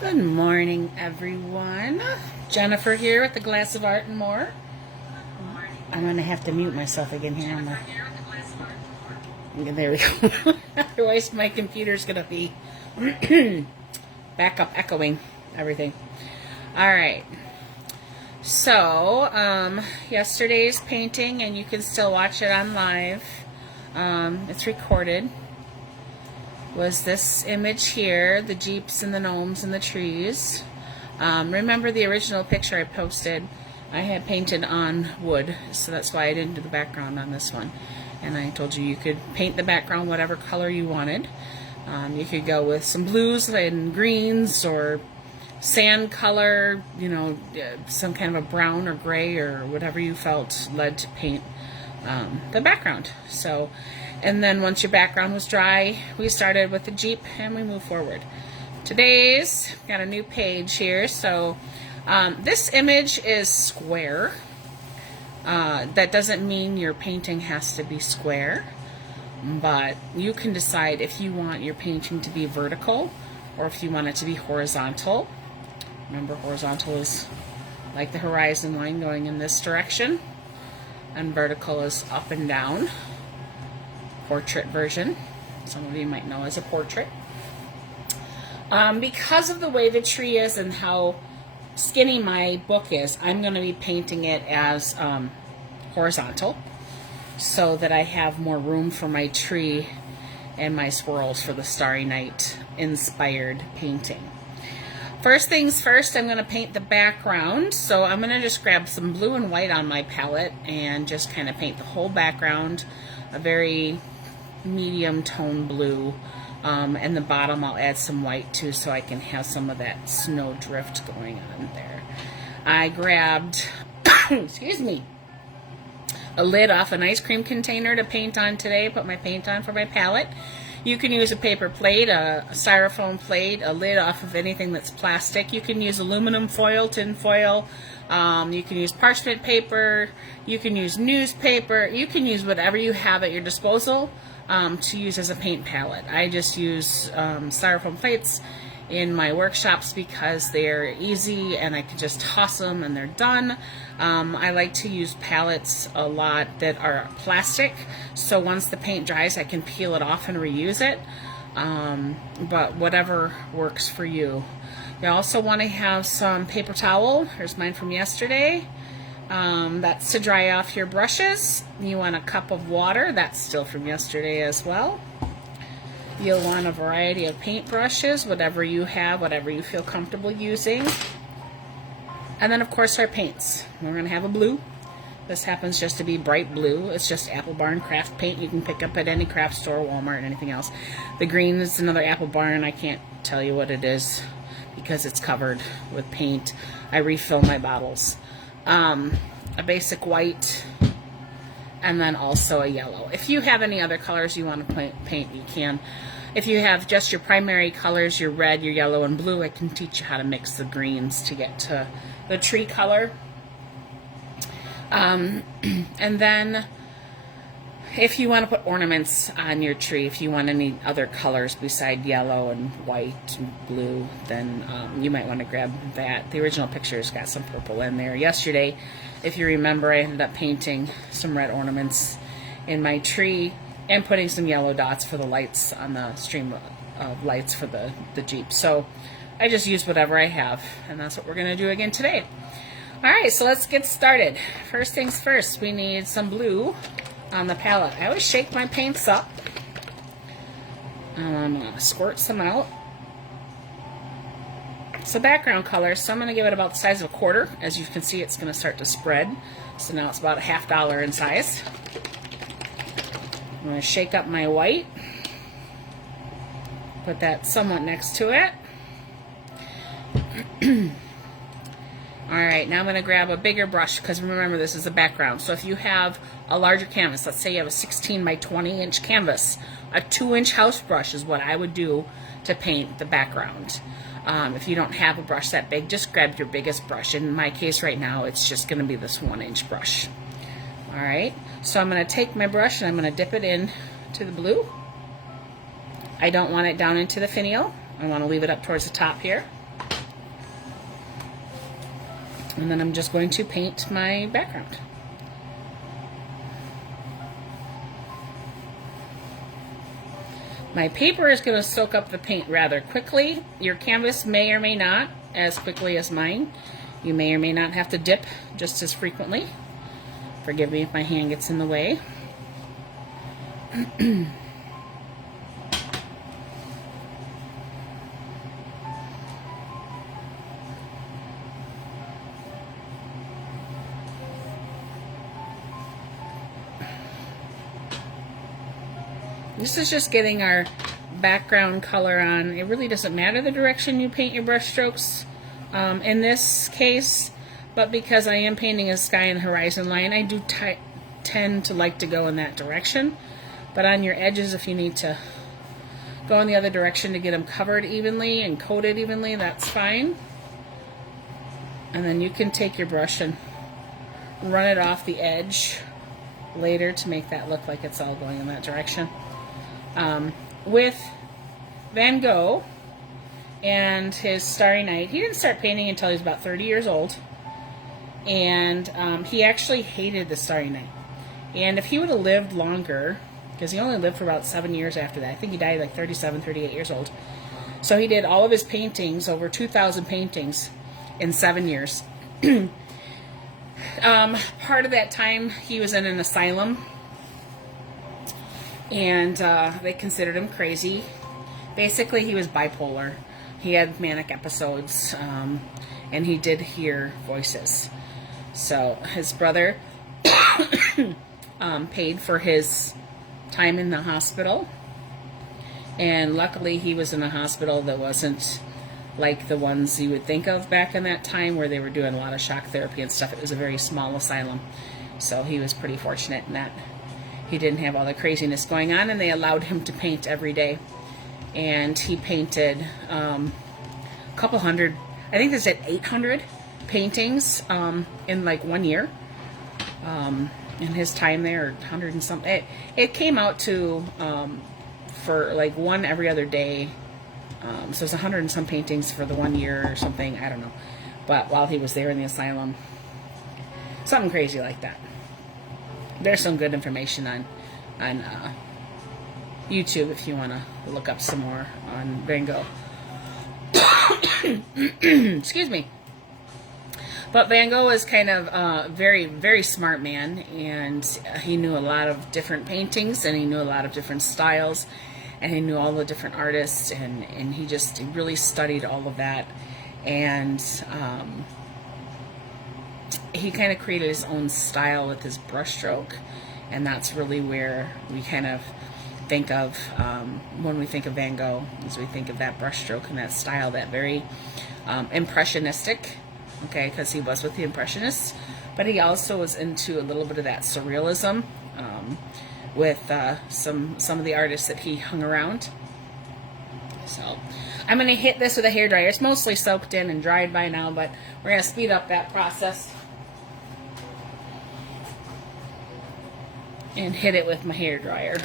Good morning, everyone. Jennifer here with the Glass of Art and More. I'm going to have to mute myself again here. There we go. Otherwise, my computer's going to be back up echoing everything. All right. So, yesterday's painting, and you can still watch it on live. It's recorded. Was this image here, the Jeeps and the gnomes and the trees. Remember the original picture I posted, I had painted on wood, so that's why I didn't do the background on this one. And I told you could paint the background whatever color you wanted. You could go with some blues and greens or sand color, you know, some kind of a brown or gray or whatever you felt led to paint the background. So, and then once your background was dry, we started with the Jeep and we moved forward. Today's got a new page here. So this image is square. That doesn't mean your painting has to be square, but you can decide if you want your painting to be vertical or if you want it to be horizontal. Remember, horizontal is like the horizon line going in this direction, and vertical is up and down. Portrait version, some of you might know as a portrait. Because of the way the tree is and how skinny my book is, I'm going to be painting it as horizontal so that I have more room for my tree and my swirls for the Starry Night inspired painting. First things first, I'm going to paint the background. So I'm going to just grab some blue and white on my palette and just kind of paint the whole background a very medium tone blue, and the bottom I'll add some white too so I can have some of that snow drift going on there. I grabbed excuse me, a lid off an ice cream container to paint on today, put my paint on for my palette. You can use a paper plate, a styrofoam plate, a lid off of anything that's plastic. You can use aluminum foil, tin foil, you can use parchment paper, you can use newspaper, you can use whatever you have at your disposal to use as a paint palette. I just use styrofoam plates in my workshops because they're easy and I can just toss them and they're done. I like to use palettes a lot that are plastic, so once the paint dries I can peel it off and reuse it, but whatever works for you. You also want to have some paper towel. Here's mine from yesterday. That's to dry off your brushes. You want a cup of water. That's still from yesterday as well. You'll want a variety of paint brushes, whatever you have, whatever you feel comfortable using. And then of course our paints. We're going to have a blue. This happens just to be bright blue. It's just Apple Barn craft paint you can pick up at any craft store, Walmart, and anything else. The green is another Apple Barn. I can't tell you what it is because it's covered with paint. I refill my bottles. A basic white, and then also a yellow. If you have any other colors you want to paint, you can. If you have just your primary colors, your red, your yellow, and blue, I can teach you how to mix the greens to get to the tree color. And then if you want to put ornaments on your tree, if you want any other colors beside yellow and white and blue, then you might want to grab that. The original picture's got some purple in there. Yesterday, if you remember, I ended up painting some red ornaments in my tree and putting some yellow dots for the lights on the stream of lights for the Jeep. So I just used whatever I have, and that's what we're going to do again today. All right, so let's get started. First things first, we need some blue on the palette. I always shake my paints up. I'm going to squirt some out. It's a background color, so I'm going to give it about the size of a quarter. As you can see, it's going to start to spread. So now it's about a $1/2 in size. I'm going to shake up my white. Put that somewhat next to it. Alright, now I'm going to grab a bigger brush because remember this is a background. So if you have a larger canvas, let's say you have a 16 by 20 inch canvas, a 2-inch house brush is what I would do to paint the background. If you don't have a brush that big, just grab your biggest brush. In my case right now, it's just going to be this 1-inch brush. Alright, so I'm going to take my brush and I'm going to dip it in to the blue. I don't want it down into the finial. I want to leave it up towards the top here. And then I'm just going to paint my background. My paper is going to soak up the paint rather quickly. Your canvas may or may not, as quickly as mine. You may or may not have to dip just as frequently. Forgive me if my hand gets in the way. This is just getting our background color on. It really doesn't matter the direction you paint your brush strokes in this case, but because I am painting a sky and horizon line, I do tend to like to go in that direction. But on your edges, if you need to go in the other direction to get them covered evenly and coated evenly, that's fine. And then you can take your brush and run it off the edge later to make that look like it's all going in that direction. With Van Gogh and his Starry Night, he didn't start painting until he was about 30 years old. And he actually hated the Starry Night. And if he would have lived longer, because he only lived for about 7 years after that. I think he died like 37, 38 years old. So he did all of his paintings, over 2,000 paintings, in 7 years. Part of that time, he was in an asylum. And they considered him crazy. Basically, he was bipolar. He had manic episodes, and he did hear voices. So his brother paid for his time in the hospital. And luckily, he was in a hospital that wasn't like the ones you would think of back in that time, where they were doing a lot of shock therapy and stuff. It was a very small asylum. So he was pretty fortunate in that he didn't have all the craziness going on, and they allowed him to paint every day. And he painted a couple hundred, I think they said 800 paintings in like 1 year. In his time there, 100 and something. It came out to, for like one every other day. So it's 100 and some paintings for the 1 year or something, I don't know. But while he was there in the asylum, something crazy like that. There's some good information on YouTube if you want to look up some more on Van Gogh. Excuse me. But Van Gogh was kind of a very, very smart man, and he knew a lot of different paintings, and he knew a lot of different styles, and he knew all the different artists, and he really studied all of that. And he kind of created his own style with his brushstroke, and that's really where we kind of think of when we think of Van Gogh, as we think of that brushstroke and that style, that very impressionistic, okay, because he was with the Impressionists, but he also was into a little bit of that surrealism with some of the artists that he hung around. So I'm going to hit this with a hairdryer. It's mostly soaked in and dried by now, but we're going to speed up that process and hit it with my hairdryer.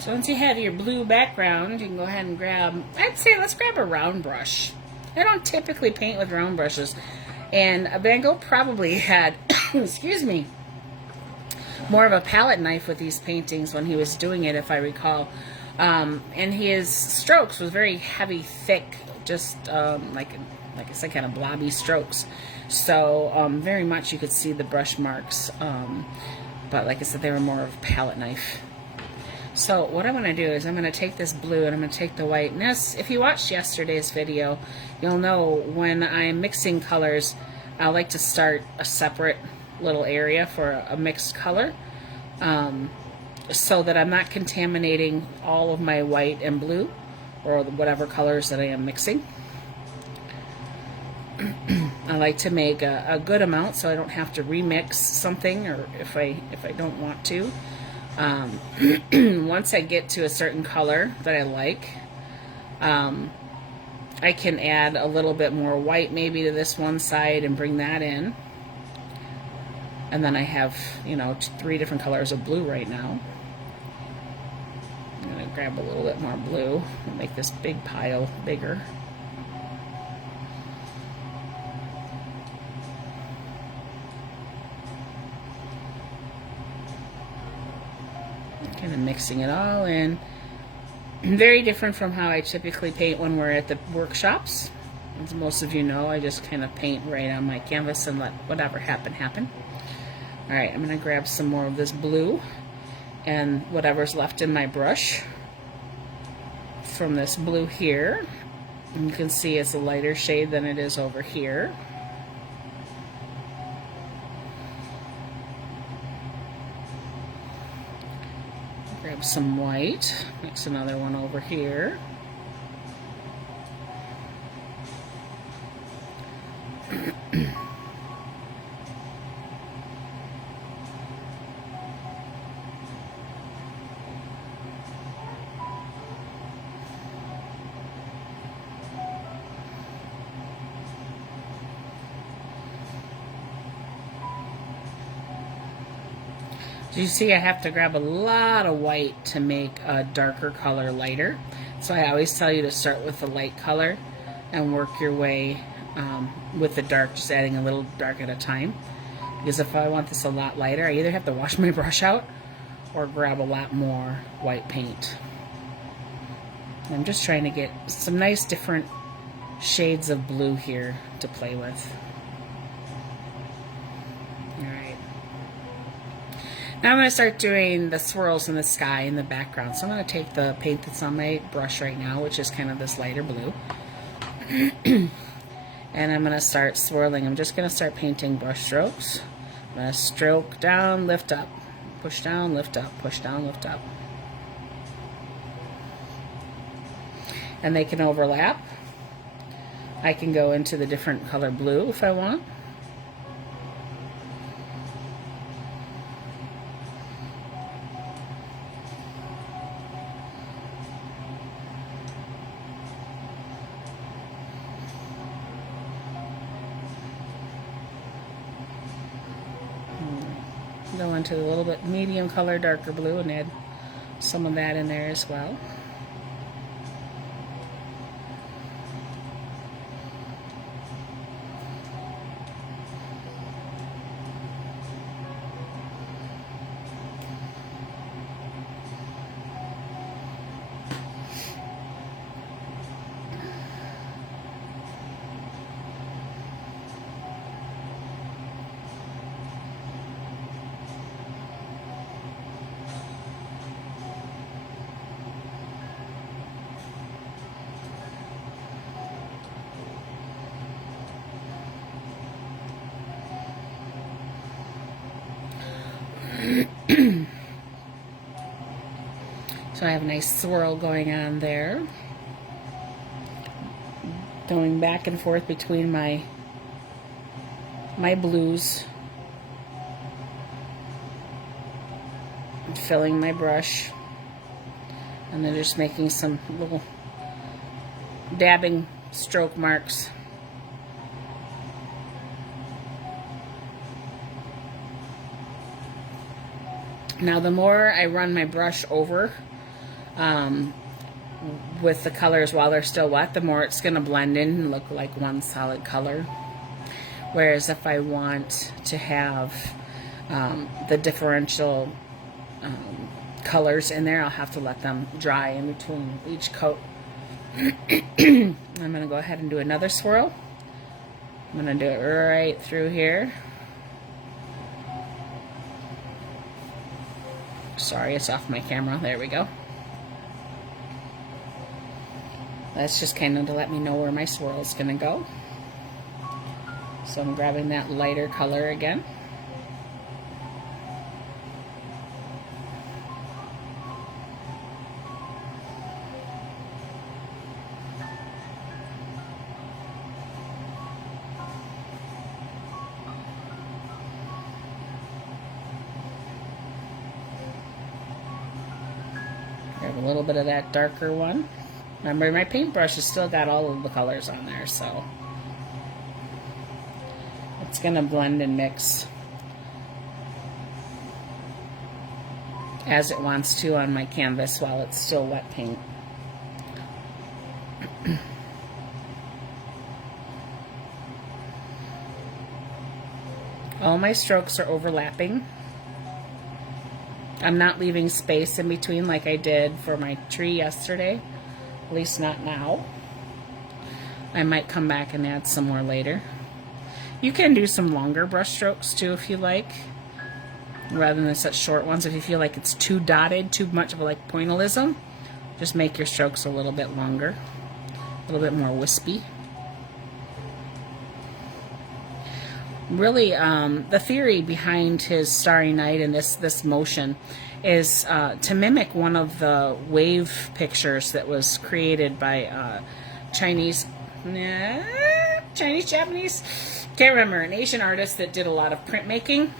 So once you have your blue background, you can go ahead and grab, I'd say let's grab a round brush. I don't typically paint with round brushes. And Van Gogh probably had, excuse me, more of a palette knife with these paintings when he was doing it, if I recall. And his strokes was very heavy, thick, just like I said, kind of blobby strokes. So very much you could see the brush marks. But like I said, they were more of a palette knife. So what I'm going to do is I'm going to take this blue and I'm going to take the white. And this, if you watched yesterday's video, you'll know when I'm mixing colors, I like to start a separate little area for a mixed color. so that I'm not contaminating all of my white and blue, or whatever colors that I am mixing. I like to make a good amount so I don't have to remix something, or if I don't want to. Once I get to a certain color that I like, I can add a little bit more white maybe to this one side and bring that in. And then I have, you know, 3 different colors of blue right now. I'm going to grab a little bit more blue and make this big pile bigger. Kind of mixing it all in. Very different from how I typically paint when we're at the workshops. As most of you know, I just kind of paint right on my canvas and let whatever happen, happen. Alright, I'm going to grab some more of this blue and whatever's left in my brush from this blue here. And you can see it's a lighter shade than it is over here. Grab some white, mix another one over here. So you see I have to grab a lot of white to make a darker color lighter. So I always tell you to start with the light color and work your way with the dark, just adding a little dark at a time. Because if I want this a lot lighter, I either have to wash my brush out or grab a lot more white paint. I'm just trying to get some nice different shades of blue here to play with. Alright. Now I'm going to start doing the swirls in the sky in the background. So I'm going to take the paint that's on my brush right now, which is kind of this lighter blue. And I'm going to start swirling. I'm just going to start painting brush strokes. I'm going to stroke down, lift up, push down, lift up, push down, lift up. And they can overlap. I can go into the different color blue if I want. Go into a little bit medium color, darker blue, and add some of that in there as well. So I have a nice swirl going on there. Going back and forth between my blues. Filling my brush. And then just making some little dabbing stroke marks. Now the more I run my brush over with the colors while they're still wet, the more it's going to blend in and look like one solid color. Whereas if I want to have the differential colors in there, I'll have to let them dry in between each coat. I'm going to go ahead and do another swirl. I'm going to do it right through here. Sorry, it's off my camera. There we go. That's just kind of to let me know where my swirl is going to go. So I'm grabbing that lighter color again. Grab a little bit of that darker one. Remember, my paintbrush has still got all of the colors on there, so it's going to blend and mix as it wants to on my canvas while it's still wet paint. All my strokes are overlapping. I'm not leaving space in between like I did for my tree yesterday, at least not now. I might come back and add some more later. You can do some longer brush strokes too if you like, rather than such short ones. If you feel like it's too dotted, too much of like pointillism, just make your strokes a little bit longer, a little bit more wispy. Really, the theory behind his Starry Night and this motion is to mimic one of the wave pictures that was created by Japanese, can't remember, an Asian artist that did a lot of printmaking.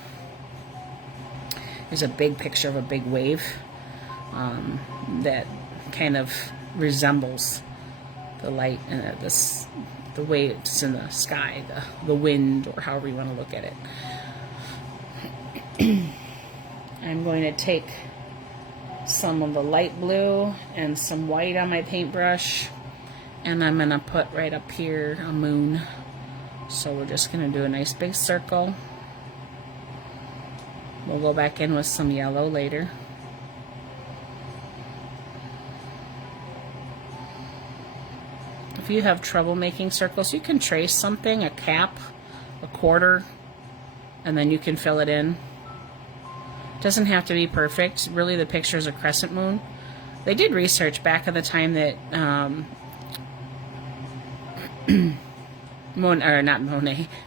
There's a big picture of a big wave that kind of resembles the light and the waves in the sky, the wind, or however you want to look at it. I'm going to take some of the light blue and some white on my paintbrush, and I'm going to put right up here a moon. So we're just going to do a nice big circle. We'll go back in with some yellow later. If you have trouble making circles, you can trace something, a cap, a quarter, and then you can fill it in. It doesn't have to be perfect. Really, the picture is a crescent moon. They did research back at the time that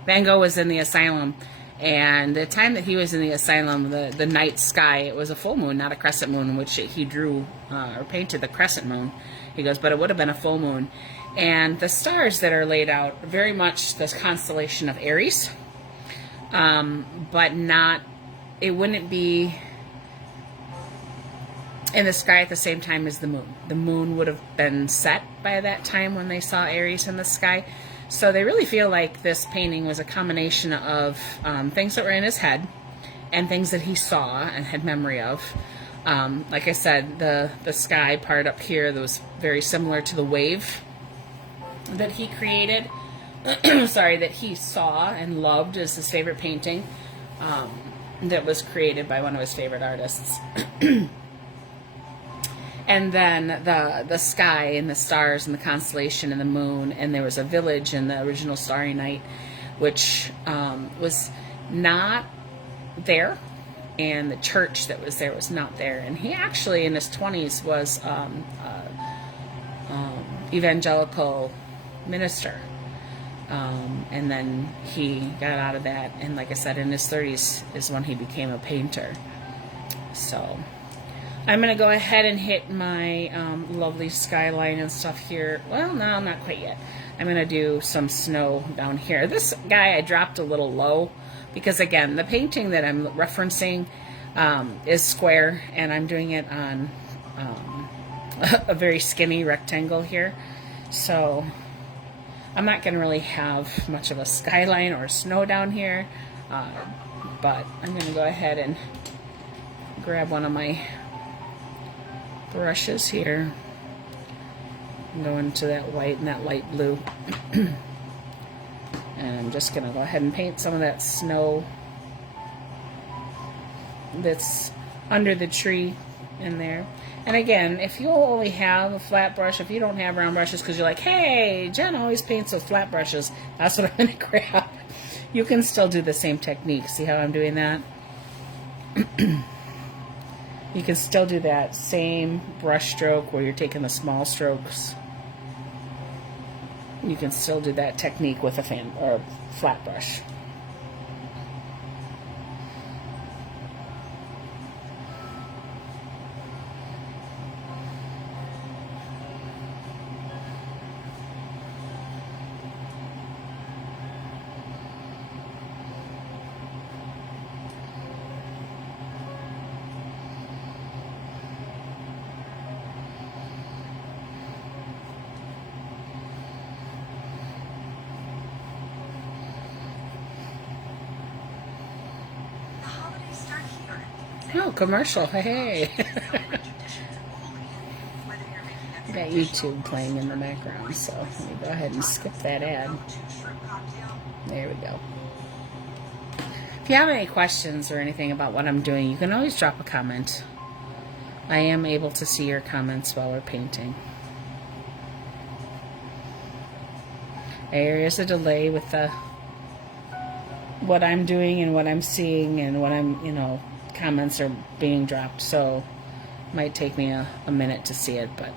Van Gogh was in the asylum, and the time that he was in the asylum, the night sky, it was a full moon, not a crescent moon, in which he drew or painted the crescent moon. He goes, but it would have been a full moon. And the stars that are laid out, very much the constellation of Aries, but not, it wouldn't be in the sky at the same time as the moon. The moon would have been set by that time when they saw Aries in the sky. So they really feel like this painting was a combination of things that were in his head and things that he saw and had memory of. Like I said, the sky part up here that was very similar to the wave that he created, sorry, that he saw and loved as his favorite painting, that was created by one of his favorite artists. And then the sky and the stars and the constellation and the moon, and there was a village in the original Starry Night, which was not there, and the church that was there was not there. And he actually, in his 20s, was evangelical minister, and then he got out of that, and like I said, in his 30s is when he became a painter. So I'm going to go ahead and hit my lovely skyline and stuff here. Well, no, not quite yet. I'm going to do some snow down here. This guy I dropped a little low because, again, the painting that I'm referencing is square, and I'm doing it on a very skinny rectangle here. So I'm not going to really have much of a skyline or snow down here, but I'm going to go ahead and grab one of my brushes here and go into that white and that light blue. And I'm just going to go ahead and paint some of that snow that's under the tree in there. And again, if you only have a flat brush, if you don't have round brushes because you're like, hey, Jen always paints with flat brushes, that's what I'm going to grab. You can still do the same technique. See how I'm doing that? You can still do that same brush stroke where you're taking the small strokes. You can still do that technique with a fan or flat brush. Oh, commercial. Hey. I got YouTube playing in the background, so let me go ahead and skip that ad. There we go. If you have any questions or anything about what I'm doing, you can always drop a comment. I am able to see your comments while we're painting. There is a delay with what I'm doing and what I'm seeing and what I'm, comments are being dropped, so it might take me a minute to see it, but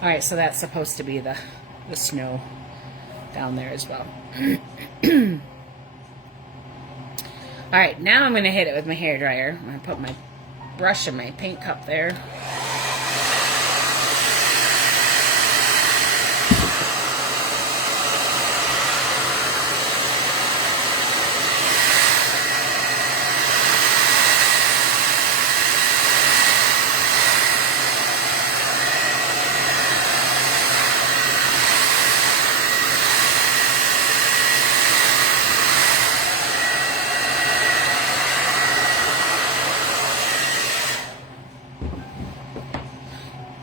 alright, so that's supposed to be the snow down there as well. Alright, now I'm going to hit it with my hairdryer. I'm going to put my brush in my paint cup there.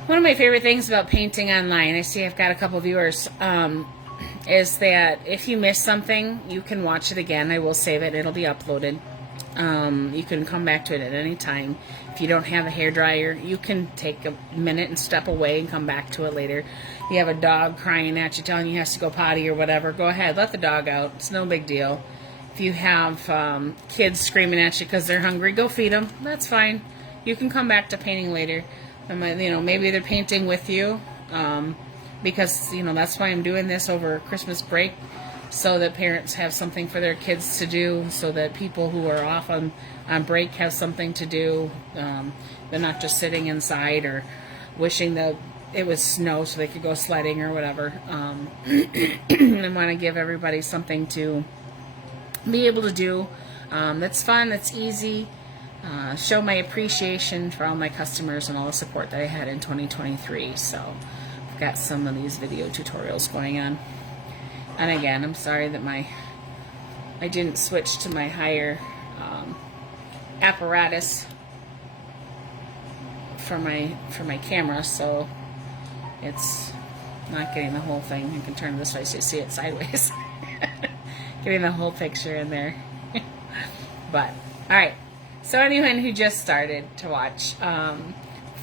One of my favorite things about painting online, I see I've got a couple viewers, is that if you miss something, you can watch it again. I will save it. It'll be uploaded. You can come back to it at any time. If you don't have a hairdryer, you can take a minute and step away and come back to it later. You have a dog crying at you, telling you he has to go potty or whatever, go ahead. Let the dog out. It's no big deal. If you have kids screaming at you because they're hungry, go feed them. That's fine. You can come back to painting later. Maybe they're painting with you, because, that's why I'm doing this over Christmas break, so that parents have something for their kids to do, so that people who are off on break have something to do. They're not just sitting inside or wishing that it was snow so they could go sledding or whatever. I want to give everybody something to be able to do that's fun, that's easy. Show my appreciation for all my customers and all the support that I had in 2023. So I've got some of these video tutorials going on. And again, I'm sorry that I didn't switch to my higher apparatus for my camera, so it's not getting the whole thing. You can turn this way so you see it sideways. Getting the whole picture in there. But alright. So anyone who just started to watch,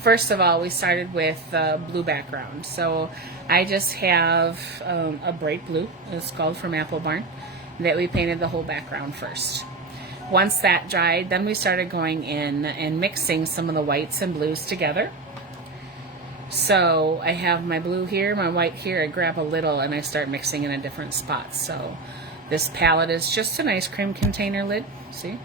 first of all, we started with blue background. So I just have a bright blue, it's called from Apple Barn, that we painted the whole background first. Once that dried, then we started going in and mixing some of the whites and blues together. So I have my blue here, my white here, I grab a little and I start mixing in a different spot. So this palette is just an ice cream container lid, see?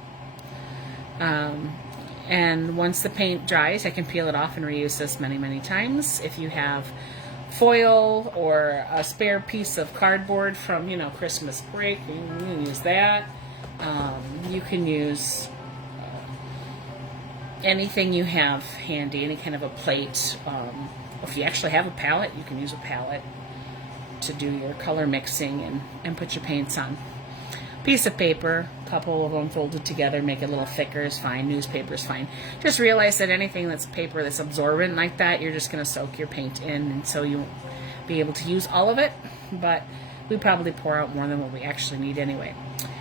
And once the paint dries, I can peel it off and reuse this many, many times. If you have foil or a spare piece of cardboard from, Christmas break, you can use that. You can use anything you have handy, any kind of a plate. If you actually have a palette, you can use a palette to do your color mixing and put your paints on. Piece of paper, a couple of them folded together, make it a little thicker is fine, newspaper is fine. Just realize that anything that's paper that's absorbent like that, you're just going to soak your paint in, and so you won't be able to use all of it, but we probably pour out more than what we actually need anyway.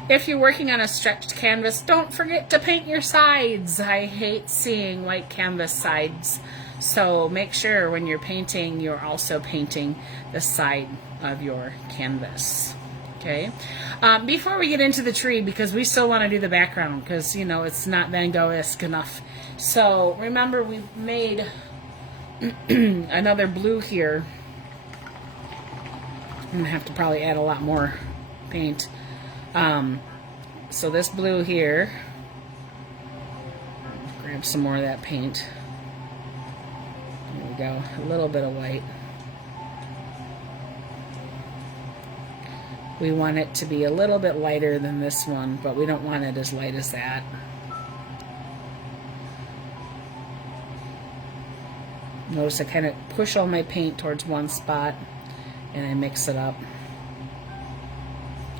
If you're working on a stretched canvas, don't forget to paint your sides. I hate seeing white canvas sides, so make sure when you're painting, you're also painting the side of your canvas. Okay, before we get into the tree, because we still want to do the background, because, it's not Van Gogh-esque enough. So, remember, we made another blue here. I'm going to have to probably add a lot more paint. So this blue here, grab some more of that paint. There we go, a little bit of white. We want it to be a little bit lighter than this one, but we don't want it as light as that. Notice I kind of push all my paint towards one spot and I mix it up.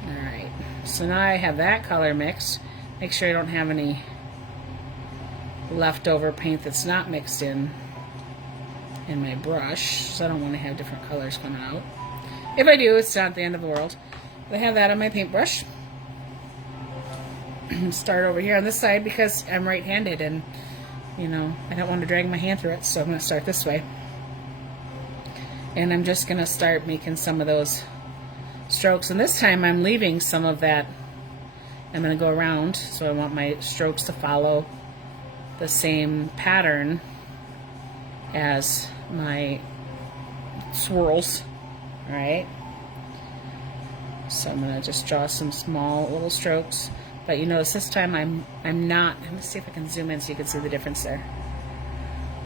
Alright, so now I have that color mixed. Make sure I don't have any leftover paint that's not mixed in my brush, so I don't want to have different colors coming out. If I do, it's not the end of the world. But I have that on my paintbrush. Start over here on this side because I'm right-handed and, you know, I don't want to drag my hand through it, so I'm going to start this way. And I'm just going to start making some of those strokes. And this time I'm leaving some of that. I'm going to go around, so I want my strokes to follow the same pattern as my swirls. Alright? So I'm going to just draw some small little strokes. But you notice this time I'm not, let me see if I can zoom in so you can see the difference there.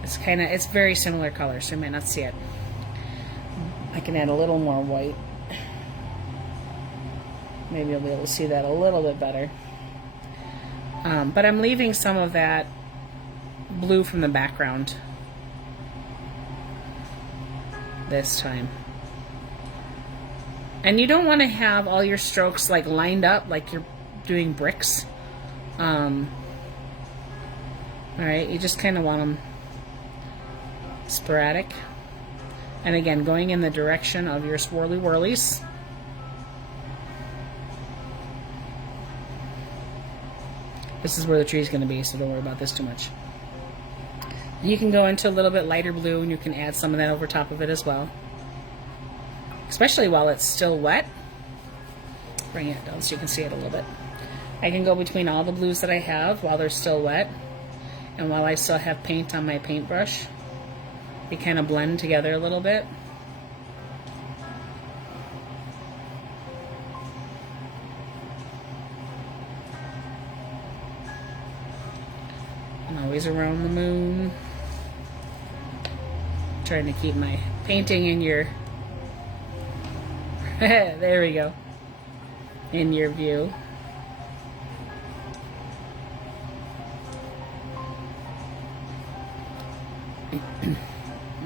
It's very similar colors, so you might not see it. I can add a little more white. Maybe you'll be able to see that a little bit better. But I'm leaving some of that blue from the background this time. And you don't want to have all your strokes like lined up like you're doing bricks. Alright, you just kind of want them sporadic. And again, going in the direction of your swirly whirlies. This is where the tree is going to be, so don't worry about this too much. You can go into a little bit lighter blue and you can add some of that over top of it as well. Especially while it's still wet. Bring it down so you can see it a little bit. I can go between all the blues that I have while they're still wet. And while I still have paint on my paintbrush. They kind of blend together a little bit. I'm always around the moon. Trying to keep my painting in your... there we go. In your view.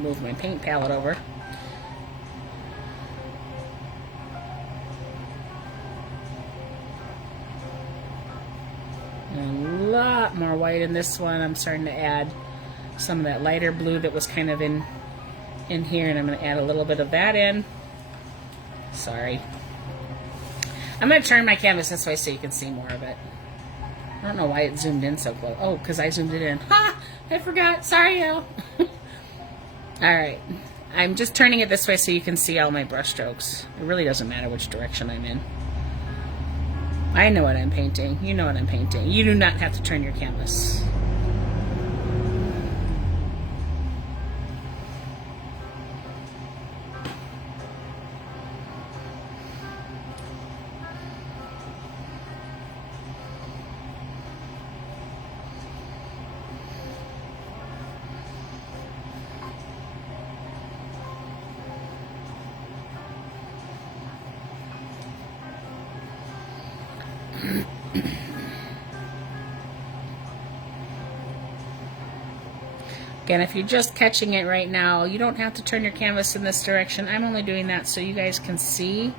Move my paint palette over. And a lot more white in this one. I'm starting to add some of that lighter blue that was kind of in here, and I'm going to add a little bit of that in. Sorry. I'm going to turn my canvas this way so you can see more of it. I don't know why it zoomed in so close. Oh, because I zoomed it in. Ha! I forgot. Sorry, Al. Alright. I'm just turning it this way so you can see all my brush strokes. It really doesn't matter which direction I'm in. I know what I'm painting. You know what I'm painting. You do not have to turn your canvas. Again, if you're just catching it right now, you don't have to turn your canvas in this direction. I'm only doing that so you guys can see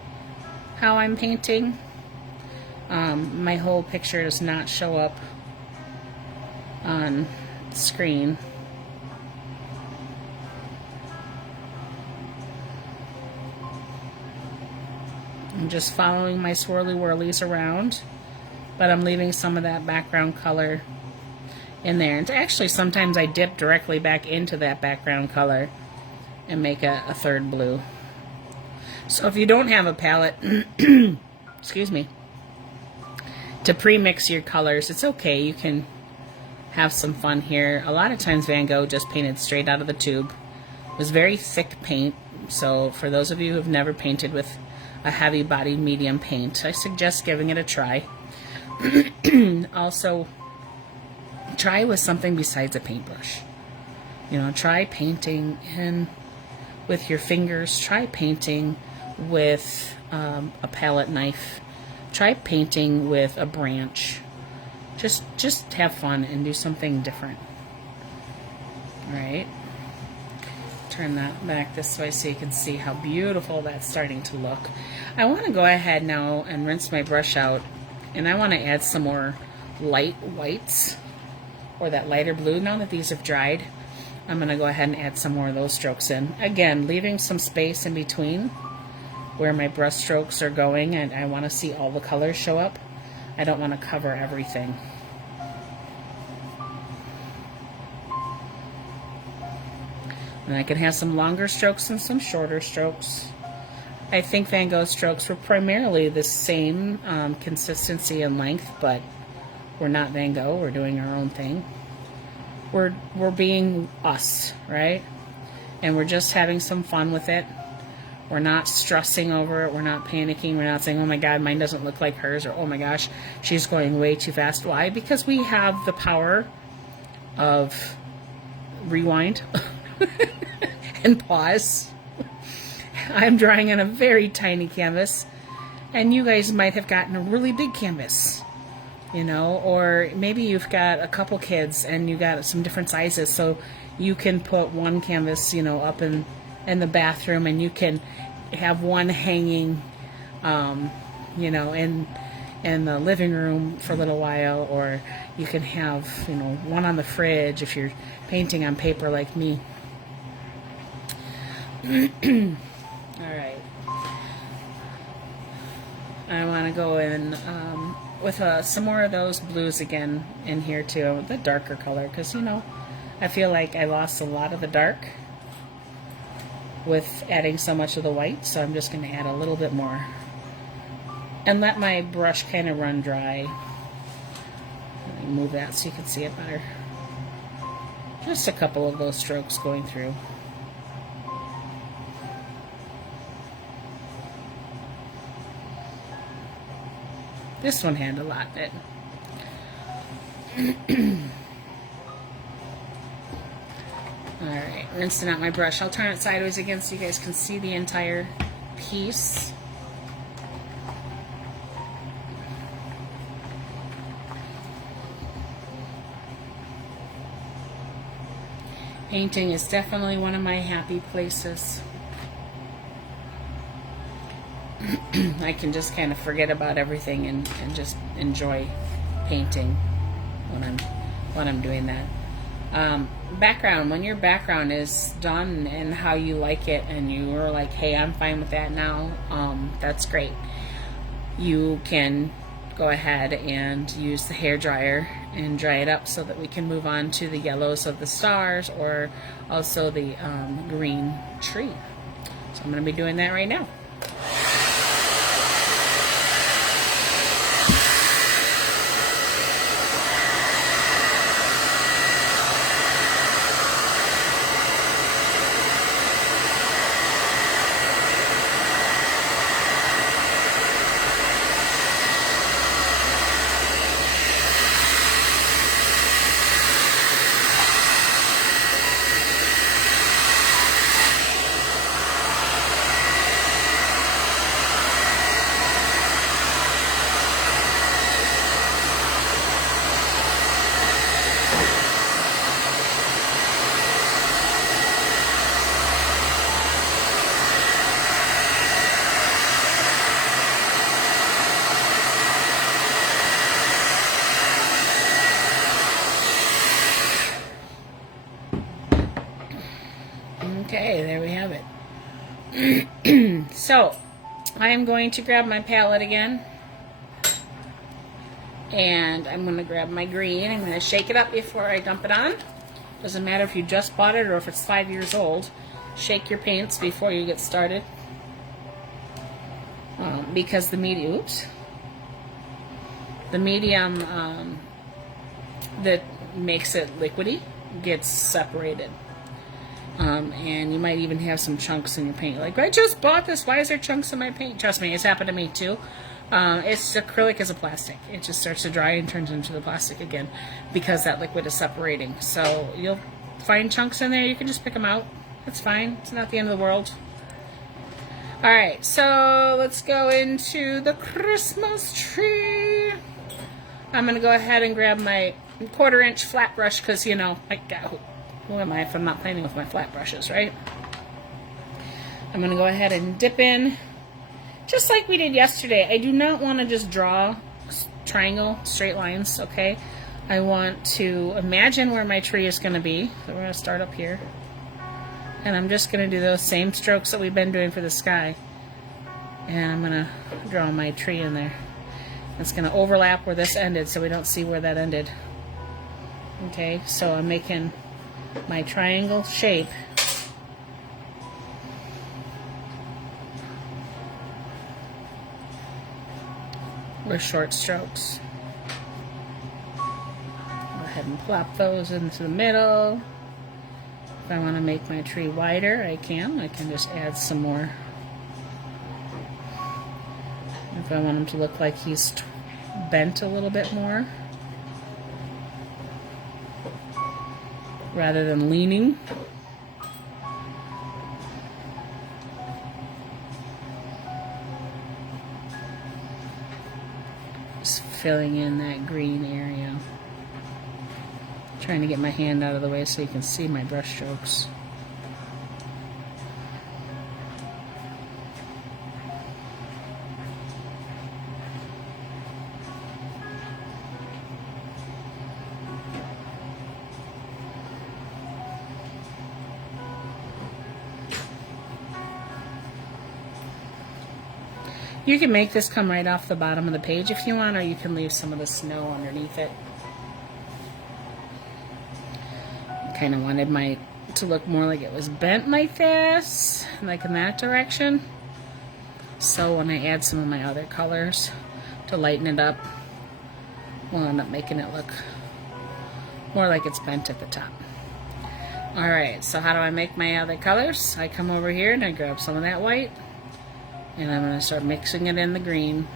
how I'm painting. My whole picture does not show up on the screen. I'm just following my swirly whirlies around, but I'm leaving some of that background color in there. And actually sometimes I dip directly back into that background color and make a third blue. So if you don't have a palette, excuse me, to pre-mix your colors, it's okay. You can have some fun here. A lot of times Van Gogh just painted straight out of the tube. It was very thick paint, so for those of you who have never painted with a heavy body medium paint, I suggest giving it a try. Also, try with something besides a paintbrush. You know, try painting with your fingers. Try painting with a palette knife. Try painting with a branch. Just have fun and do something different. Alright. Turn that back this way so you can see how beautiful that's starting to look. I want to go ahead now and rinse my brush out, and I want to add some more light whites or that lighter blue. Now that these have dried, I'm going to go ahead and add some more of those strokes in. Again, leaving some space in between where my brush strokes are going, and I want to see all the colors show up. I don't want to cover everything. And I can have some longer strokes and some shorter strokes. I think Van Gogh strokes were primarily the same consistency and length, but we're not Van Gogh. We're doing our own thing. We're being us, right? And we're just having some fun with it. We're not stressing over it. We're not panicking. We're not saying, oh my God, mine doesn't look like hers, or oh my gosh, she's going way too fast. Why? Because we have the power of rewind and pause. I'm drawing on a very tiny canvas, and you guys might have gotten a really big canvas, you know, or maybe you've got a couple kids and you got some different sizes, so you can put one canvas, you know, up in the bathroom, and you can have one hanging, you know, in the living room for a little while, or you can have, you know, one on the fridge if you're painting on paper like me. All right. I want to go in with some more of those blues again in here too, the darker color, because, you know, I feel like I lost a lot of the dark with adding so much of the white, so I'm just going to add a little bit more and let my brush kind of run dry. Let me move that so you can see it better. Just a couple of those strokes going through. This one had a lot in it. Alright, rinsing out my brush. I'll turn it sideways again so you guys can see the entire piece. Painting is definitely one of my happy places. I can just kind of forget about everything and just enjoy painting when I'm doing that. Background, when your background is done and how you like it, and you are like, hey, I'm fine with that now, that's great. You can go ahead and use the hair dryer and dry it up so that we can move on to the yellows of the stars, or also the green tree. So I'm going to be doing that right now. Okay, there we have it. So, I am going to grab my palette again, and I'm going to grab my green. I'm going to shake it up before I dump it on. Doesn't matter if you just bought it or if it's 5 years old. Shake your paints before you get started, because the medium, that makes it liquidy gets separated. And you might even have some chunks in your paint. You're like, I just bought this. Why is there chunks in my paint? Trust me, it's happened to me too. It's acrylic is a plastic. It just starts to dry and turns into the plastic again because that liquid is separating. So you'll find chunks in there. You can just pick them out. It's fine. It's not the end of the world. Alright, so let's go into the Christmas tree. I'm going to go ahead and grab my 1/4 inch flat brush because, you know, who am I if I'm not playing with my flat brushes, right? I'm going to go ahead and dip in, just like we did yesterday. I do not want to just draw triangle, straight lines, okay? I want to imagine where my tree is going to be. So we're going to start up here. And I'm just going to do those same strokes that we've been doing for the sky. And I'm going to draw my tree in there. It's going to overlap where this ended so we don't see where that ended. Okay, so I'm making my triangle shape. With short strokes. Go ahead and plop those into the middle. If I want to make my tree wider, I can. I can just add some more. If I want him to look like he's bent a little bit more, rather than leaning. Just filling in that green area. Trying to get my hand out of the way so you can see my brush strokes. You can make this come right off the bottom of the page if you want, or you can leave some of the snow underneath it. I kind of wanted my to look more like it was bent like this, like in that direction. So when I add some of my other colors to lighten it up, we'll end up making it look more like it's bent at the top. Alright, so how do I make my other colors? I come over here and I grab some of that white. And I'm going to start mixing it in the green.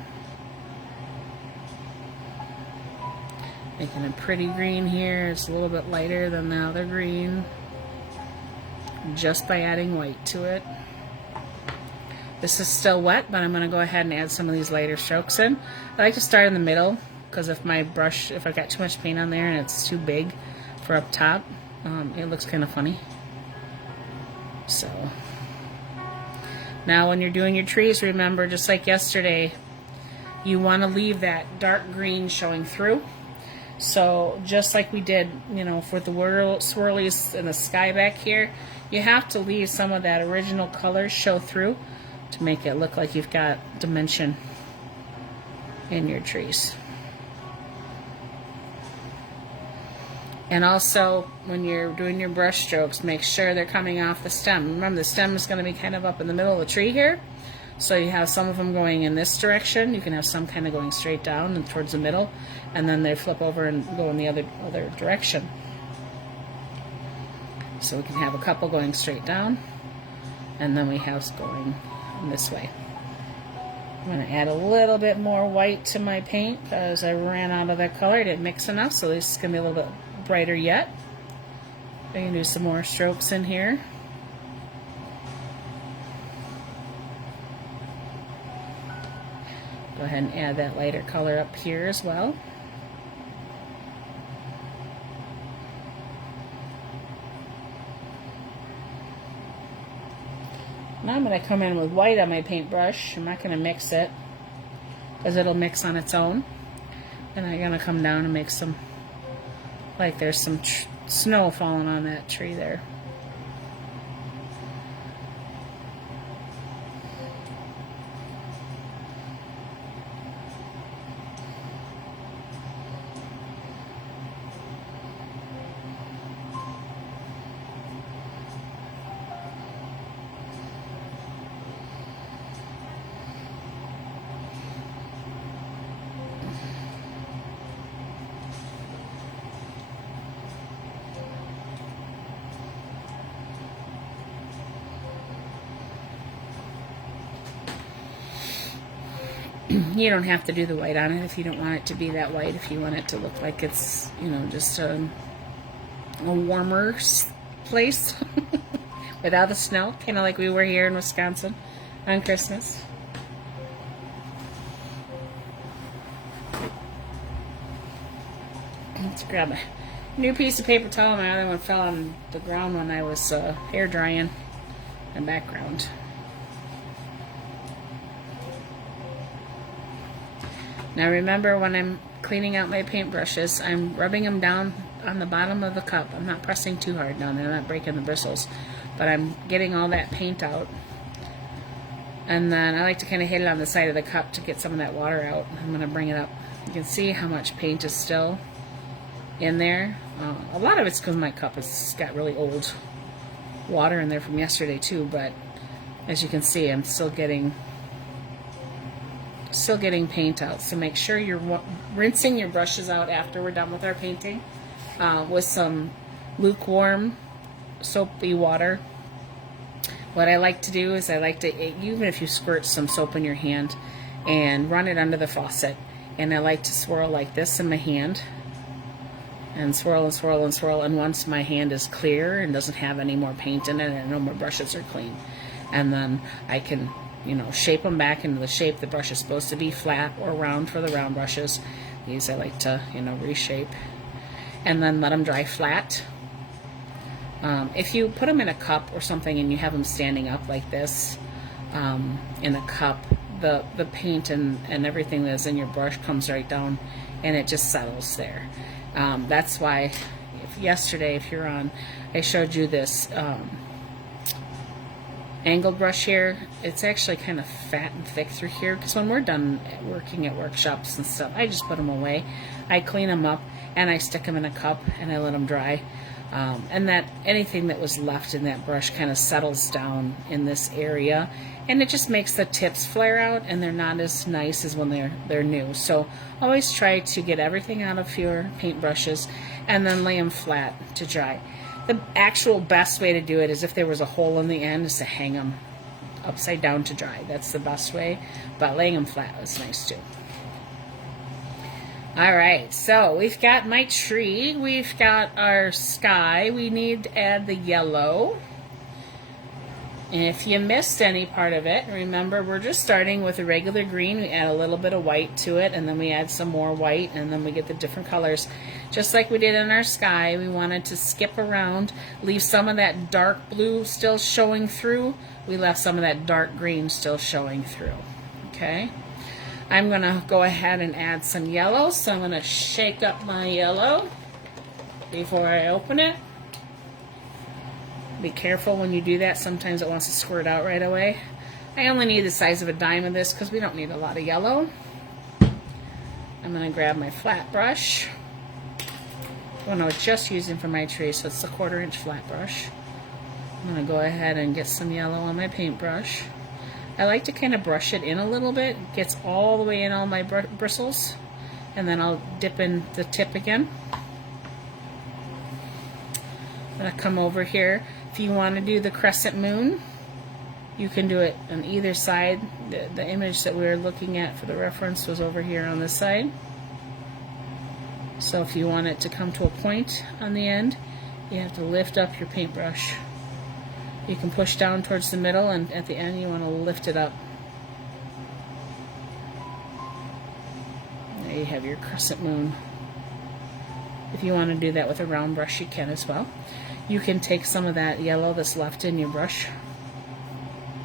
Making a pretty green here. It's a little bit lighter than the other green. Just by adding white to it. This is still wet, but I'm going to go ahead and add some of these lighter strokes in. I like to start in the middle, because if my brush, if I've got too much paint on there and it's too big for up top, it looks kind of funny. So... now when you're doing your trees, remember, just like yesterday, you want to leave that dark green showing through. So just like we did, you know, for the swirlies in the sky back here, you have to leave some of that original color show through to make it look like you've got dimension in your trees. And also, when you're doing your brush strokes, make sure they're coming off the stem. Remember, the stem is going to be kind of up in the middle of the tree here. So you have some of them going in this direction. You can have some kind of going straight down and towards the middle. And then they flip over and go in the other direction. So we can have a couple going straight down. And then we have going this way. I'm going to add a little bit more white to my paint because I ran out of that color. I didn't mix enough, so this is going to be a little bit brighter yet. I can do some more strokes in here. Go ahead and add that lighter color up here as well. Now I'm going to come in with white on my paintbrush. I'm not going to mix it because it'll mix on its own. And I'm going to come down and make some, like there's some snow falling on that tree there. You don't have to do the white on it if you don't want it to be that white. If you want it to look like it's, you know, just a warmer place without the snow, kind of like we were here in Wisconsin on Christmas. Let's grab a new piece of paper towel. My other one fell on the ground when I was hair drying in the background. Now remember, when I'm cleaning out my paintbrushes. I'm rubbing them down on the bottom of the cup. I'm not pressing too hard down there. I'm not breaking the bristles, but I'm getting all that paint out. And then I like to kind of hit it on the side of the cup to get some of that water out. I'm going to bring it up. You can see how much paint is still in there. A lot of it's because my cup has got really old water in there from yesterday too, but as you can see, I'm still getting paint out. So make sure you're rinsing your brushes out after we're done with our painting with some lukewarm soapy water. What I like to do is I like to, even if you squirt some soap in your hand and run it under the faucet, and I like to swirl like this in my hand and swirl and swirl and swirl, and once my hand is clear and doesn't have any more paint in it and no more brushes are clean, and then I can, you know, shape them back into the shape the brush is supposed to be, flat or round for the round brushes. These I like to, you know, reshape and then let them dry flat. If you put them in a cup or something and you have them standing up like this in a cup, the paint and everything that's in your brush comes right down and it just settles there. That's why yesterday, if you're on, I showed you this angle brush here. It's actually kind of fat and thick through here, because when we're done working at workshops and stuff, I just put them away. I clean them up and I stick them in a cup and I let them dry. And that anything that was left in that brush kind of settles down in this area, and it just makes the tips flare out and they're not as nice as when they're new. So always try to get everything out of your paintbrushes and then lay them flat to dry. The actual best way to do it is if there was a hole in the end, is to hang them upside down to dry. That's the best way, but laying them flat is nice too. Alright, so we've got my tree, we've got our sky, we need to add the yellow. And if you missed any part of it, remember we're just starting with a regular green. We add a little bit of white to it, and then we add some more white, and then we get the different colors. Just like we did in our sky, we wanted to skip around, leave some of that dark blue still showing through. We left some of that dark green still showing through. Okay? I'm going to go ahead and add some yellow, so I'm going to shake up my yellow before I open it. Be careful when you do that. Sometimes it wants to squirt out right away. I only need the size of a dime of this because we don't need a lot of yellow. I'm going to grab my flat brush. One I was just using for my tree, so it's a 1/4 inch flat brush. I'm going to go ahead and get some yellow on my paintbrush. I like to kind of brush it in a little bit. It gets all the way in all my bristles. And then I'll dip in the tip again. I'm going to come over here. If you want to do the crescent moon, you can do it on either side. The image that we were looking at for the reference was over here on this side. So if you want it to come to a point on the end, you have to lift up your paintbrush. You can push down towards the middle, and at the end you want to lift it up. There you have your crescent moon. If you want to do that with a round brush, you can as well. You can take some of that yellow that's left in your brush,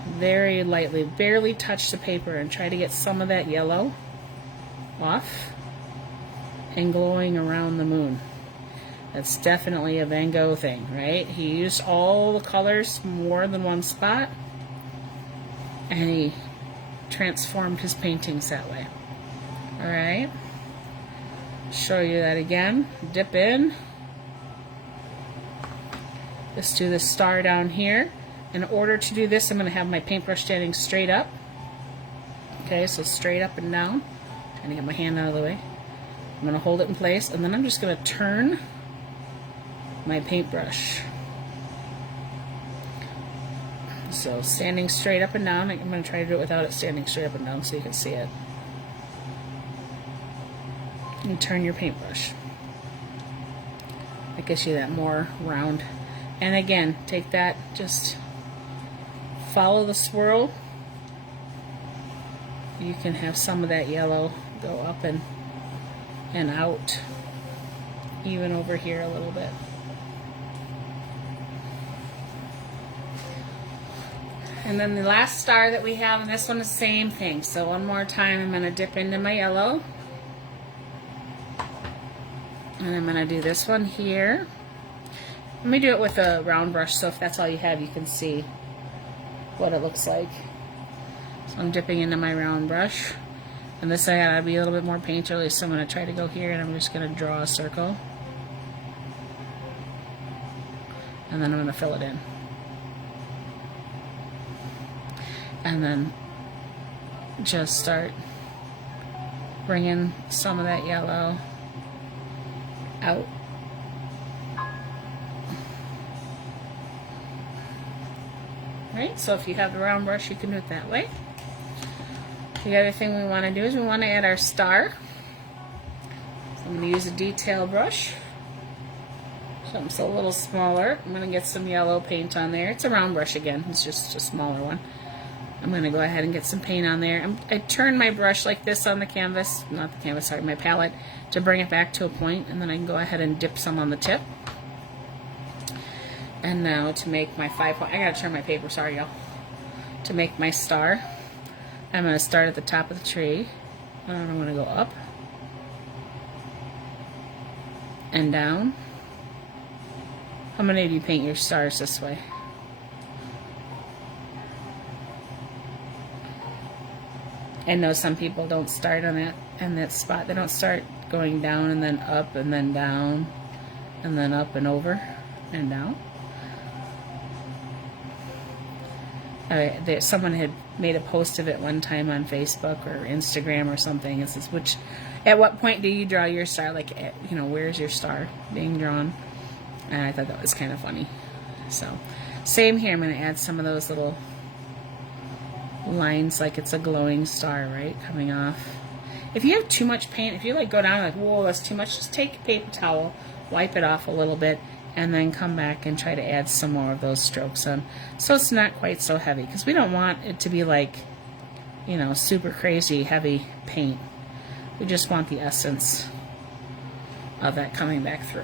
very lightly, barely touch the paper, and try to get some of that yellow off and glowing around the moon. That's definitely a Van Gogh thing, right? He used all the colors, more than one spot, and he transformed his paintings that way. Alright, show you that again. Dip in. Let's do the star down here. In order to do this, I'm going to have my paintbrush standing straight up. Okay, so straight up and down. Trying to get my hand out of the way. I'm going to hold it in place, and then I'm just going to turn my paintbrush. So standing straight up and down. I'm going to try to do it without it standing straight up and down so you can see it. And turn your paintbrush. That gives you that more round. And again, take that, just follow the swirl. You can have some of that yellow go up and out, even over here a little bit. And then the last star that we have, and this one is the same thing. So one more time, I'm going to dip into my yellow. And I'm going to do this one here. Let me do it with a round brush, so if that's all you have, you can see what it looks like. So I'm dipping into my round brush. And this I gotta be a little bit more painterly, so I'm going to try to go here and I'm just going to draw a circle. And then I'm going to fill it in. And then just start bringing some of that yellow out. Right, so if you have the round brush, you can do it that way. The other thing we want to do is we want to add our star. So I'm going to use a detail brush. Something's a little smaller. I'm going to get some yellow paint on there. It's a round brush again. It's just a smaller one. I'm going to go ahead and get some paint on there. I turn my brush like this on the canvas, not the canvas, sorry, my palette, to bring it back to a point, and then I can go ahead and dip some on the tip. And now to make my 5 point, I gotta turn my paper, sorry y'all. To make my star, I'm going to start at the top of the tree, and I'm going to go up and down. How many of you paint your stars this way? I know some people don't start on that spot. They don't start going down and then up and then down and then up and over and down. Someone had made a post of it one time on Facebook or Instagram or something. It says, at what point do you draw your star? Like, where's your star being drawn? And I thought that was kind of funny. So, same here. I'm going to add some of those little lines like it's a glowing star, right, coming off. If you have too much paint, if you go down like, whoa, that's too much, just take a paper towel, wipe it off a little bit, and then come back and try to add some more of those strokes on, so it's not quite so heavy, because we don't want it to be like, super crazy heavy paint. We just want the essence of that coming back through.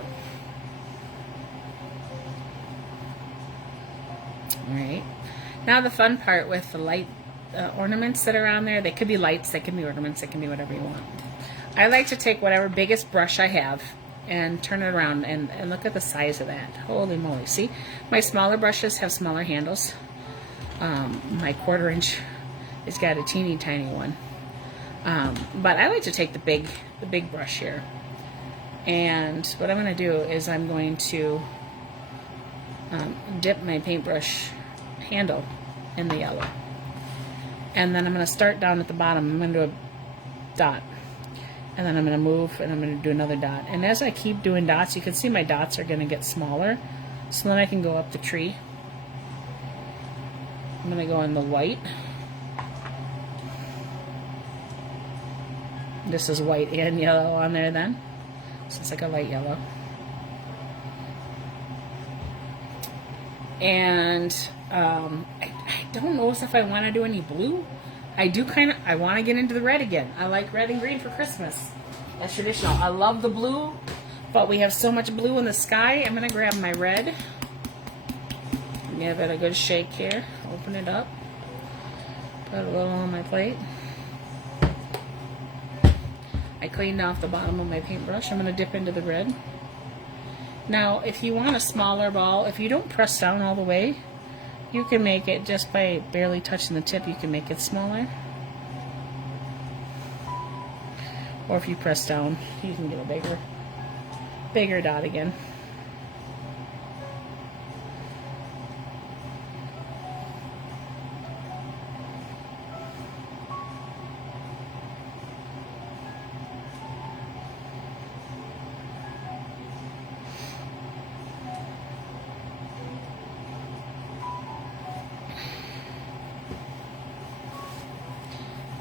Alright, now the fun part with the light ornaments that are on there, they could be lights, they can be ornaments, they can be whatever you want. I like to take whatever biggest brush I have and turn it around and look at the size of that. Holy moly. See, my smaller brushes have smaller handles. My 1/4 inch has got a teeny tiny one. But I like to take the big brush here. And what I'm going to do is I'm going to dip my paintbrush handle in the yellow. And then I'm going to start down at the bottom. I'm going to do a dot. And then I'm going to move and I'm going to do another dot. And as I keep doing dots, you can see my dots are going to get smaller. So then I can go up the tree. I'm going to go in the white. This is white and yellow on there then. So it's like a light yellow. And I don't know if I want to do any blue. I want to get into the red again. I like red and green for Christmas. That's traditional. I love the blue, but we have so much blue in the sky. I'm going to grab my red. Give it a good shake here. Open it up. Put a little on my plate. I cleaned off the bottom of my paintbrush. I'm going to dip into the red. Now, if you want a smaller ball, if you don't press down all the way, you can make it just by barely touching the tip, you can make it smaller. Or if you press down, you can get a bigger dot again.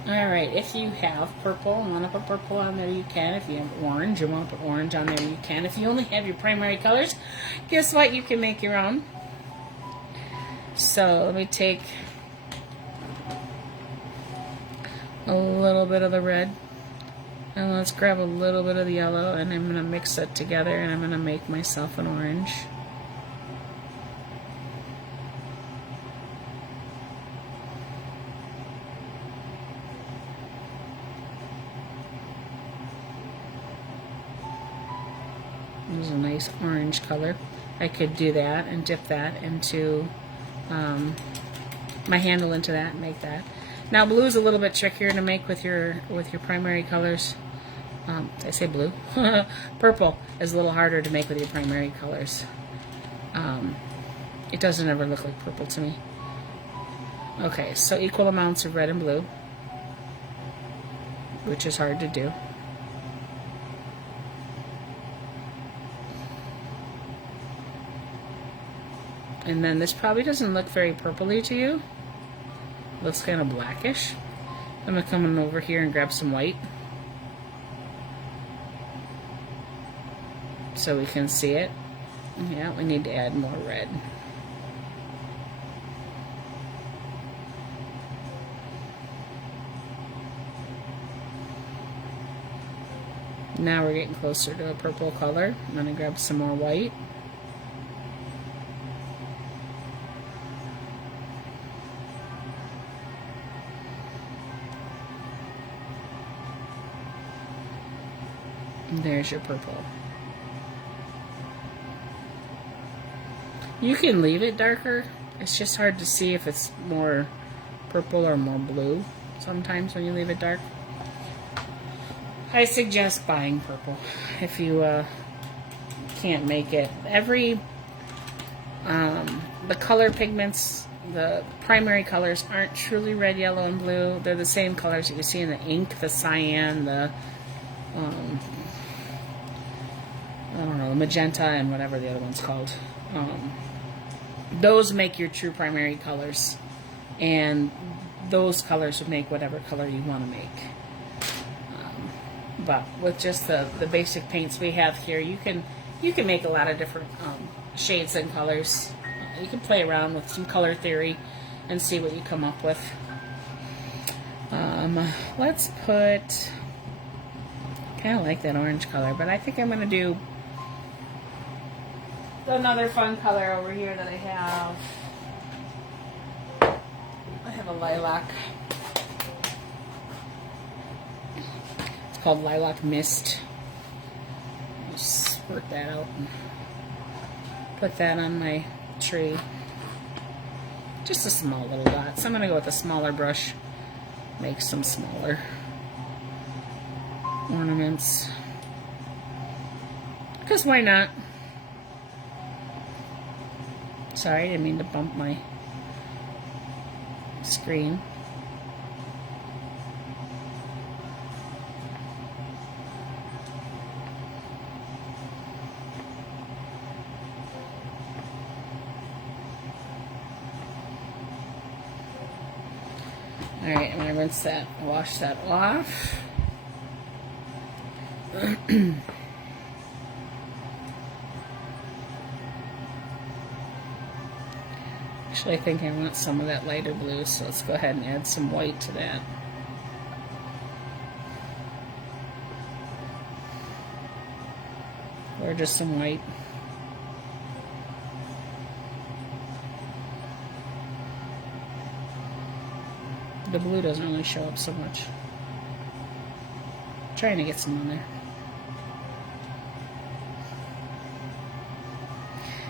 Alright, if you have purple and want to put purple on there, you can. If you have orange and want to put orange on there, you can. If you only have your primary colors, guess what? You can make your own. So let me take a little bit of the red and let's grab a little bit of the yellow, and I'm going to mix it together and I'm going to make myself an orange. This is a nice orange color. I could do that and dip that into my handle into that and make that. Now blue is a little bit trickier to make with your primary colors. Did I say blue? Purple is a little harder to make with your primary colors. It doesn't ever look like purple to me. Okay, so equal amounts of red and blue, which is hard to do. And then this probably doesn't look very purpley to you. It looks kind of blackish. I'm going to come in over here and grab some white so we can see it. Yeah, we need to add more red. Now we're getting closer to a purple color. I'm going to grab some more white. And there's your purple. You can leave it darker. It's just hard to see if it's more purple or more blue sometimes when you leave it dark. I suggest buying purple if you can't make it. The color pigments, the primary colors aren't truly red, yellow, and blue. They're the same colors that you see in the ink, the cyan, the I don't know, the magenta, and whatever the other one's called. Those make your true primary colors, and those colors would make whatever color you want to make. But with just the basic paints we have here, you can make a lot of different shades and colors. You can play around with some color theory and see what you come up with. Let's put, kind of like that orange color, but I think I'm going to do another fun color over here that I have. I have a lilac. It's called Lilac Mist. Just squirt that out and put that on my tree. Just a small little dot. So I'm going to go with a smaller brush. Make some smaller ornaments. Because why not? Sorry, I didn't mean to bump my screen. Alright, I'm going to rinse that, wash that off. Actually, I think I want some of that lighter blue, so let's go ahead and add some white to that. Or just some white. The blue doesn't really show up so much. I'm trying to get some on there.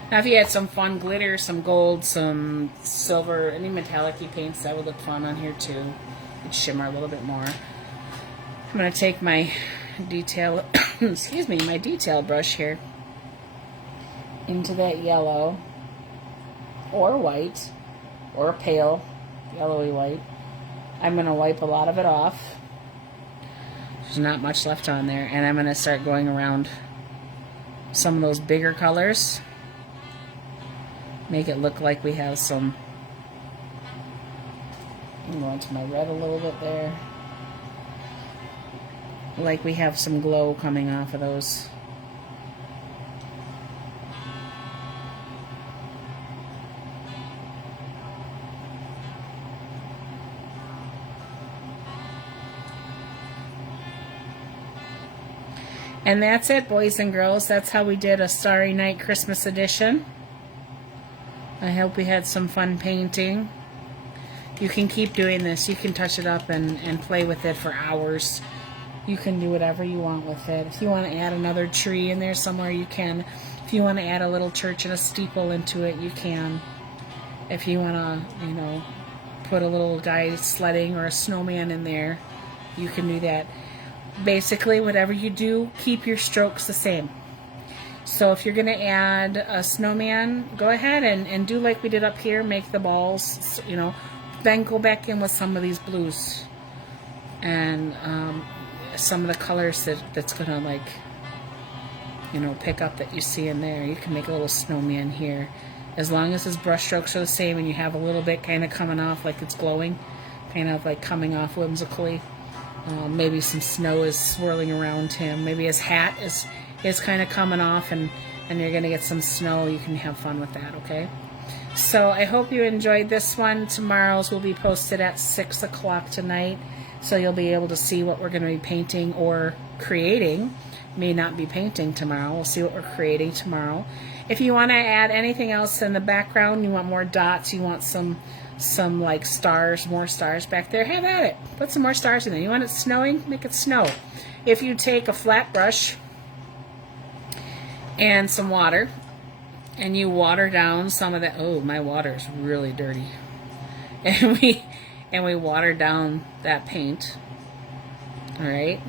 Now if you had some fun glitter, some gold, some silver, any metallic-y paints, that would look fun on here too. It'd shimmer a little bit more. I'm going to take my detail, excuse me, my detail brush here into that yellow or white or pale yellowy white. I'm going to wipe a lot of it off. There's not much left on there, and I'm going to start going around some of those bigger colors. Make it look like we have some. I'm going to my red a little bit there. Like we have some glow coming off of those. And that's it, boys and girls. That's how we did a Starry Night Christmas edition. I hope we had some fun painting. You can keep doing this. You can touch it up and play with it for hours. You can do whatever you want with it. If you want to add another tree in there somewhere, you can. If you want to add a little church and a steeple into it, you can. If you want to, you know, put a little guy sledding or a snowman in there, you can do that. Basically, whatever you do, keep your strokes the same. So if you're going to add a snowman, go ahead and do like we did up here. Make the balls, you know. Then go back in with some of these blues. And some of the colors that's going to, like, you know, pick up that you see in there. You can make a little snowman here. As long as his brush strokes are the same and you have a little bit kind of coming off like it's glowing. Kind of like coming off whimsically. Maybe some snow is swirling around him. Maybe his hat is kind of coming off and you're going to get some snow. You can have fun with that, okay? So I hope you enjoyed this one. Tomorrow's will be posted at 6 o'clock tonight. So you'll be able to see what we're going to be painting or creating. May not be painting tomorrow. We'll see what we're creating tomorrow. If you want to add anything else in the background, you want more dots, you want some like stars, more stars back there, have at it. Put some more stars in there. You want it snowing? Make it snow. If you take a flat brush and some water and you water down some of that, oh, my water is really dirty. And we water down that paint. All right.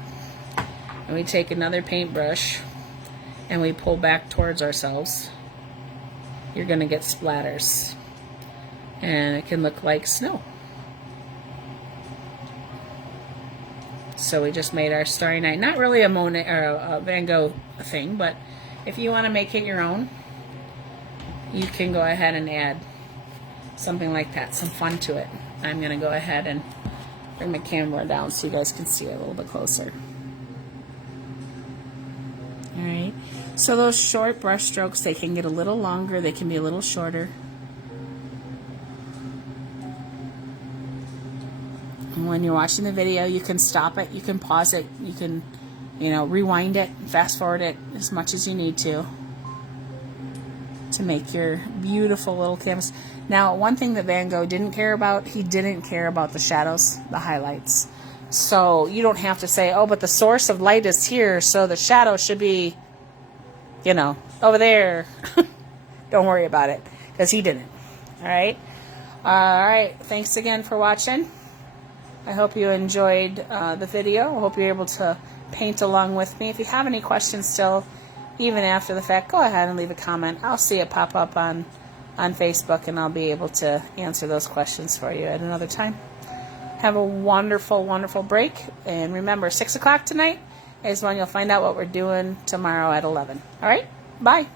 And we take another paintbrush and we pull back towards ourselves. You're going to get splatters. And it can look like snow. So we just made our Starry Night. Not really a Monet or a Van Gogh thing, but if you want to make it your own, you can go ahead and add something like that, some fun to it. I'm going to go ahead and bring my camera down so you guys can see it a little bit closer. Alright, so those short brush strokes, they can get a little longer, they can be a little shorter. And when you're watching the video, you can stop it, you can pause it, you can, you know, rewind it, fast forward it as much as you need to make your beautiful little canvas. Now, one thing that Van Gogh didn't care about, he didn't care about the shadows, the highlights. So you don't have to say, oh, but the source of light is here, so the shadow should be, you know, over there. Don't worry about it, because he didn't. All right? All right. Thanks again for watching. I hope you enjoyed the video. I hope you're able to paint along with me. If you have any questions still, even after the fact, go ahead and leave a comment. I'll see it pop up on Facebook, and I'll be able to answer those questions for you at another time. Have a wonderful, wonderful break. And remember, 6 o'clock tonight is when you'll find out what we're doing tomorrow at 11. All right? Bye.